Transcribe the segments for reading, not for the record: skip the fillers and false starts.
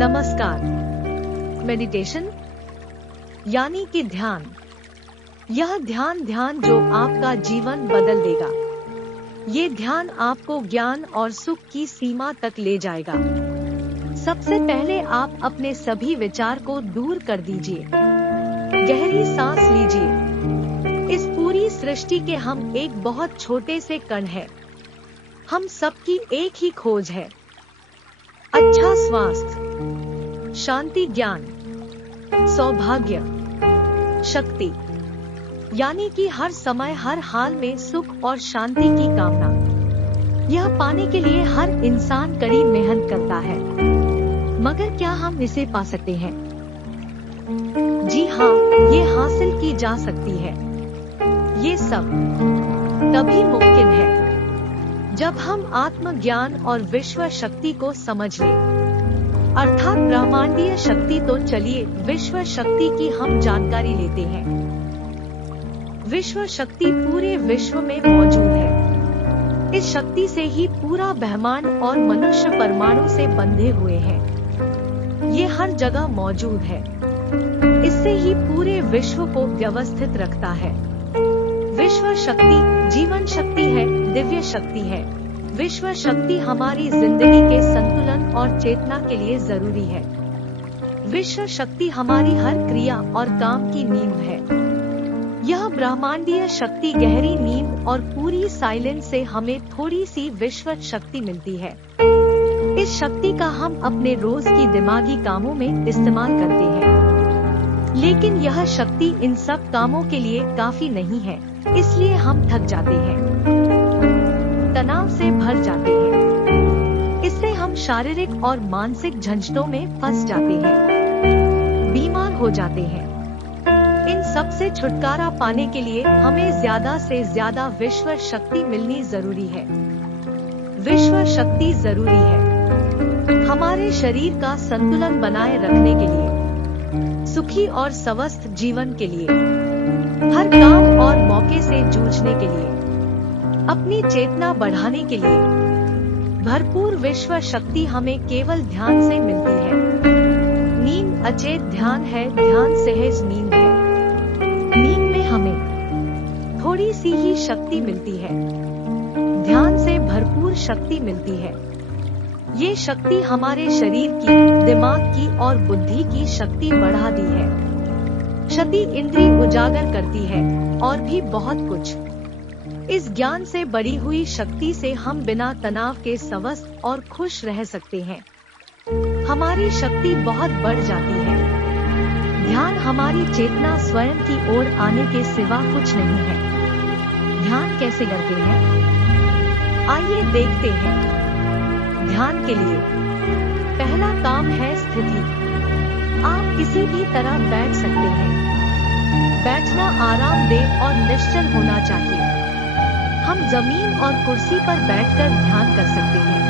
नमस्कार। मेडिटेशन यानी कि ध्यान। यह ध्यान जो आपका जीवन बदल देगा। ये ध्यान आपको ज्ञान और सुख की सीमा तक ले जाएगा। सबसे पहले आप अपने सभी विचार को दूर कर दीजिए। गहरी सांस लीजिए। इस पूरी सृष्टि के हम एक बहुत छोटे से कण हैं। हम सबकी एक ही खोज है, अच्छा स्वास्थ्य, शांति, ज्ञान, सौभाग्य, शक्ति, यानी कि हर समय हर हाल में सुख और शांति की कामना। यह पाने के लिए हर इंसान कड़ी मेहनत करता है, मगर क्या हम इसे पा सकते हैं? जी हाँ, ये हासिल की जा सकती है। ये सब तभी मुमकिन है जब हम आत्मज्ञान और विश्व शक्ति को समझ लें, अर्थात ब्रह्मांडीय शक्ति। तो चलिए विश्व शक्ति की हम जानकारी लेते हैं। विश्व शक्ति पूरे विश्व में मौजूद है। इस शक्ति से ही पूरा ब्रह्मांड और मनुष्य परमाणु से बंधे हुए हैं। ये हर जगह मौजूद है। इससे ही पूरे विश्व को व्यवस्थित रखता है। विश्व शक्ति जीवन शक्ति है, दिव्य शक्ति है। विश्व शक्ति हमारी जिंदगी के संतुलन और चेतना के लिए जरूरी है। विश्व शक्ति हमारी हर क्रिया और काम की नींव है। यह ब्रह्मांडीय शक्ति गहरी नींद और पूरी साइलेंस से हमें थोड़ी सी विश्व शक्ति मिलती है। इस शक्ति का हम अपने रोज की दिमागी कामों में इस्तेमाल करते हैं, लेकिन यह शक्ति इन सब कामों के लिए काफी नहीं है। इसलिए हम थक जाते हैं, तनाव से भर जाते हैं। इससे हम शारीरिक और मानसिक झंझटों में फंस जाते हैं, बीमार हो जाते हैं। इन सब से छुटकारा पाने के लिए हमें ज्यादा से ज्यादा विश्व शक्ति मिलनी जरूरी है। विश्व शक्ति जरूरी है हमारे शरीर का संतुलन बनाए रखने के लिए, सुखी और स्वस्थ जीवन के लिए, हर काम और मौके से जूझने के लिए, अपनी चेतना बढ़ाने के लिए। भरपूर विश्व शक्ति हमें केवल ध्यान से मिलती है। नींद अचेत ध्यान है, ध्यान सहज नींद है। नींद में हमें थोड़ी सी ही शक्ति मिलती है, ध्यान से भरपूर शक्ति मिलती है। ये शक्ति हमारे शरीर की, दिमाग की और बुद्धि की शक्ति बढ़ा दी है। शक्ति इंद्रिय उजागर करती है और भी बहुत कुछ। इस ज्ञान से बढ़ी हुई शक्ति से हम बिना तनाव के स्वस्थ और खुश रह सकते हैं। हमारी शक्ति बहुत बढ़ जाती है। ध्यान हमारी चेतना स्वयं की ओर आने के सिवा कुछ नहीं है। ध्यान कैसे करते हैं? आइए देखते हैं। ध्यान के लिए पहला काम है स्थिति। आप किसी भी तरह बैठ सकते हैं। बैठना आरामदेह और निश्चल होना चाहिए। हम जमीन और कुर्सी पर बैठकर ध्यान कर सकते हैं।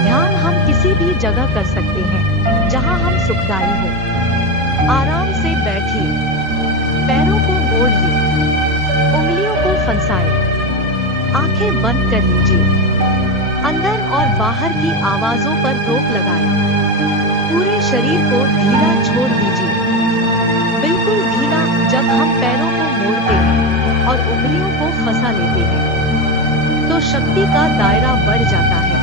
ध्यान हम किसी भी जगह कर सकते हैं जहां हम सुखदायी हो। आराम से बैठिए, पैरों को मोड़िए, उंगलियों को फंसाएं, आंखें बंद कर लीजिए। अंदर और बाहर की आवाजों पर रोक लगाएं। पूरे शरीर को ढीला छोड़ दीजिए, बिल्कुल ढीला। जब हम पैरों को मोड़ते हैं और उंगलियों को फंसा लेते हैं, तो शक्ति का दायरा बढ़ जाता है,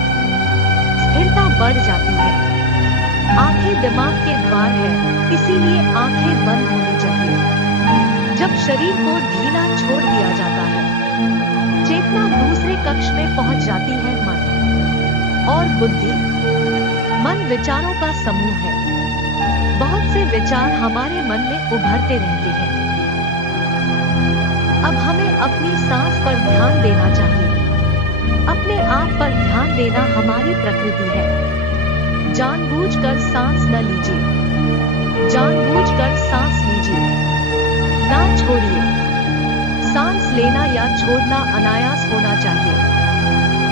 स्थिरता बढ़ जाती है। आंखें दिमाग के द्वार है, इसीलिए आंखें बंद होनी चाहिए। जब शरीर को ढीला छोड़ दिया जाता है, चेतना दूसरे कक्ष में पहुंच जाती है। मन और बुद्धि। मन विचारों का समूह है। बहुत से विचार हमारे मन में उभरते रहते हैं। अब हमें अपनी सांस पर ध्यान देना चाहिए। अपने आप पर ध्यान देना हमारी प्रकृति है। जानबूझकर सांस न लीजिए, जानबूझकर सांस लीजिए, ना छोड़िए। सांस लेना या छोड़ना अनायास होना चाहिए।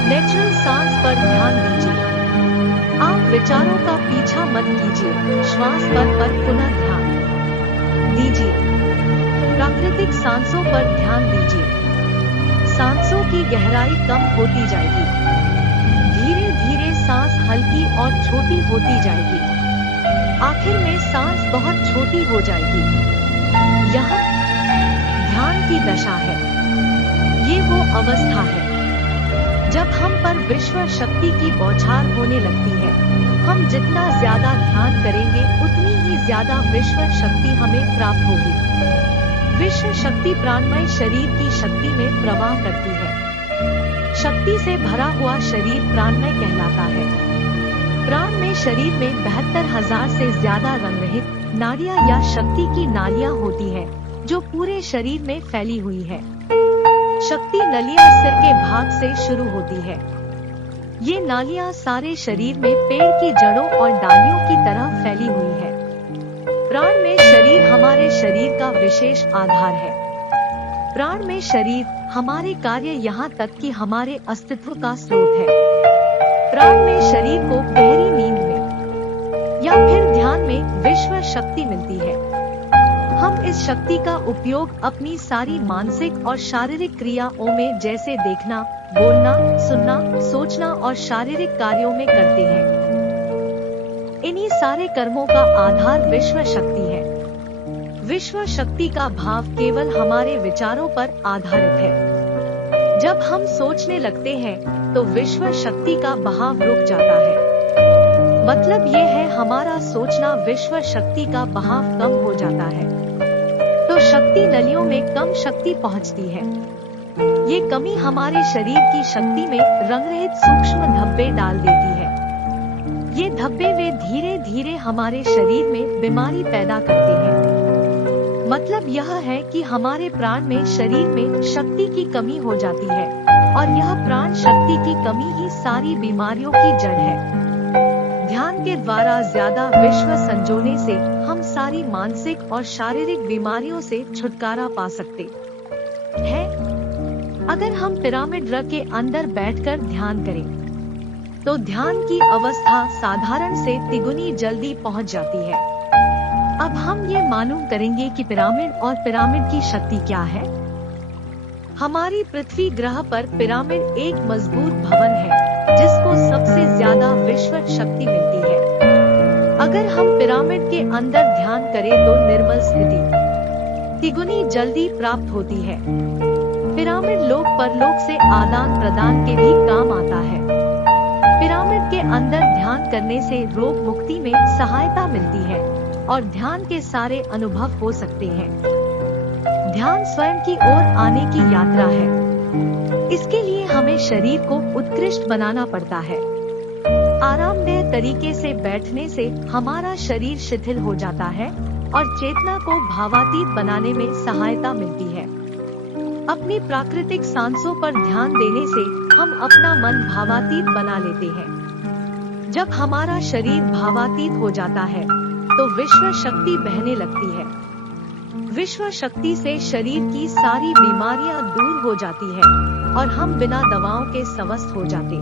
नेचुरल सांस पर ध्यान दीजिए। आप विचारों का पीछा मत कीजिए, श्वास पर पुनः ध्यान दीजिए। प्राकृतिक सांसों पर ध्यान दीजिए। सांसों की गहराई कम होती जाएगी। धीरे धीरे सांस हल्की और छोटी होती जाएगी। सांस बहुत छोटी हो जाएगी। यह ध्यान की दशा है। ये वो अवस्था है जब हम पर विश्व शक्ति की बौछार होने लगती है। हम जितना ज्यादा ध्यान करेंगे उतनी ही ज्यादा विश्व शक्ति हमें प्राप्त होगी। विश्व शक्ति प्राणमय शरीर की शक्ति में प्रवाह करती है। शक्ति से भरा हुआ शरीर प्राणमय कहलाता है। प्राण में शरीर में 72,000 से ज्यादा रंग रहित नाड़ियां या शक्ति की नालियां होती है जो पूरे शरीर में फैली हुई है। शक्ति नलियां सिर के भाग से शुरू होती है। ये नालियां सारे शरीर में पेड़ की जड़ों और डालियों की तरह फैली हुई है। प्राण में शरीर हमारे शरीर का विशेष आधार है। प्राण में शरीर हमारे कार्य यहाँ तक कि हमारे अस्तित्व का स्रोत है। प्राण में शरीर को गहरी नींद में या फिर ध्यान में विश्व शक्ति मिलती है। हम इस शक्ति का उपयोग अपनी सारी मानसिक और शारीरिक क्रियाओं में जैसे देखना, बोलना, सुनना, सोचना और शारीरिक कार्यों में करते हैं। इन्हीं सारे कर्मों का आधार विश्व शक्ति है। विश्व शक्ति का भाव केवल हमारे विचारों पर आधारित है। जब हम सोचने लगते हैं तो विश्व शक्ति का बहाव रुक जाता है। मतलब ये है हमारा सोचना विश्व शक्ति का बहाव कम हो जाता है तो शक्ति नलियों में कम शक्ति पहुंचती है। ये कमी हमारे शरीर की शक्ति में रंगरहित सूक्ष्म धब्बे डाल देती है। ये धब्बे वे धीरे धीरे हमारे शरीर में बीमारी पैदा करते हैं। मतलब यह है कि हमारे प्राण में शरीर में शक्ति की कमी हो जाती है और यह प्राण शक्ति की कमी ही सारी बीमारियों की जड़ है। ध्यान के द्वारा ज्यादा विश्व संजोने से हम सारी मानसिक और शारीरिक बीमारियों से छुटकारा पा सकते हैं। अगर हम पिरामिड र के अंदर बैठकर ध्यान करें तो ध्यान की अवस्था साधारण से तिगुनी जल्दी पहुंच जाती है। अब हम ये मालूम करेंगे कि पिरामिड और पिरामिड की शक्ति क्या है। हमारी पृथ्वी ग्रह पर पिरामिड एक मजबूत भवन है जिसको सबसे ज्यादा विश्व शक्ति मिलती है। अगर हम पिरामिड के अंदर ध्यान करें तो निर्मल स्थिति तिगुनी जल्दी प्राप्त होती है। पिरामिड लोक परलोक से आदान प्रदान के भी काम आता है। पिरामिड के अंदर ध्यान करने से रोग मुक्ति में सहायता मिलती है और ध्यान के सारे अनुभव हो सकते हैं। ध्यान स्वयं की ओर आने की यात्रा है। इसके लिए हमें शरीर को उत्कृष्ट बनाना पड़ता है। आरामदेह तरीके से बैठने से हमारा शरीर शिथिल हो जाता है और चेतना को भावातीत बनाने में सहायता मिलती है। अपनी प्राकृतिक सांसों पर ध्यान देने से हम अपना मन भावातीत बना लेते हैं। जब हमारा शरीर भावातीत हो जाता है तो विश्व शक्ति बहने लगती है। विश्व शक्ति से शरीर की सारी बीमारियां दूर हो जाती है और हम बिना दवाओं के स्वस्थ हो जाते।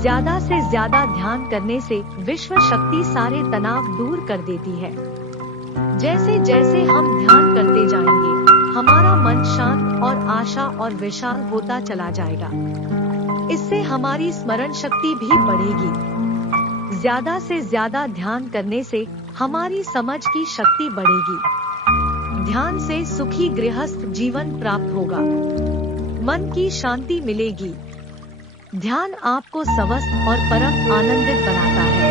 ज्यादा से ज्यादा ध्यान करने से विश्व शक्ति सारे तनाव दूर कर देती है। जैसे जैसे हम ध्यान करते जाएंगे हमारा मन शांत और आशा और विशाल होता चला जाएगा। इससे हमारी स्मरण शक्ति भी बढ़ेगी। ज्यादा से ज्यादा ध्यान करने से हमारी समझ की शक्ति बढ़ेगी। ध्यान से सुखी गृहस्थ जीवन प्राप्त होगा। मन की शांति मिलेगी। ध्यान आपको स्वस्थ और परम आनंदित बनाता है।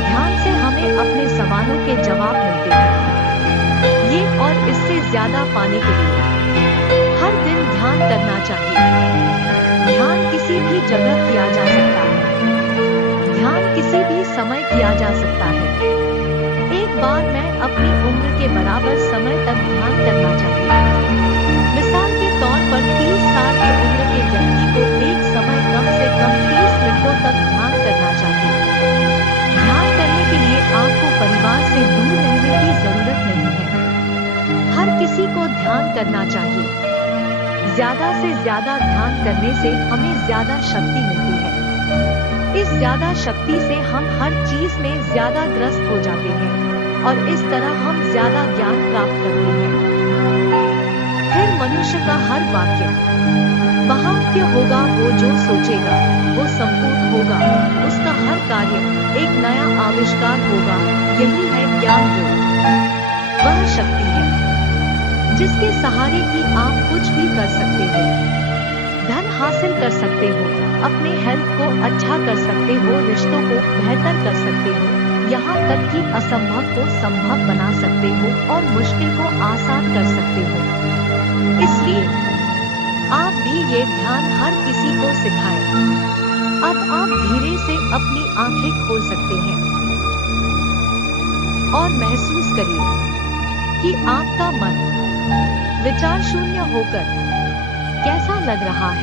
ध्यान से हमें अपने सवालों के जवाब मिलते हैं। ये और इससे ज्यादा पाने के लिए हर दिन ध्यान करना चाहिए। ध्यान किसी भी जगह किया जा सकता है। ध्यान किसी भी समय किया जा सकता है। एक बार मैं अपनी उम्र के बराबर समय तक ध्यान करना चाहिए। मिसाल के तौर पर 30 साल की उम्र के व्यक्ति को एक समय कम से कम 30 मिनटों तक ध्यान करना चाहिए। ध्यान करने के लिए आपको परिवार से दूर रहने की जरूरत नहीं है। हर किसी को ध्यान करना चाहिए। ज्यादा से ज्यादा ध्यान करने से हमें ज्यादा शक्ति मिलती है। इस ज्यादा शक्ति से हम हर चीज में ज्यादा ग्रस्त हो जाते हैं और इस तरह हम ज्यादा ज्ञान प्राप्त करते हैं। फिर मनुष्य का हर वाक्य महावाक्य होगा, वो जो सोचेगा वो संपूर्ण होगा, उसका हर कार्य एक नया आविष्कार होगा। यही है ज्ञान योग। वह शक्ति है जिसके सहारे की आप कुछ भी कर सकते हो, धन हासिल कर सकते हो, अपने हेल्थ को अच्छा कर सकते हो, रिश्तों को बेहतर कर सकते हो, यहाँ तक कि असंभव को संभव बना सकते हो और मुश्किल को आसान कर सकते हो। इसलिए आप भी ये ध्यान हर किसी को सिखाएं। अब आप धीरे से अपनी आंखें खोल सकते हैं और महसूस करिए कि आपका मन विचार शून्य होकर कैसा लग रहा है।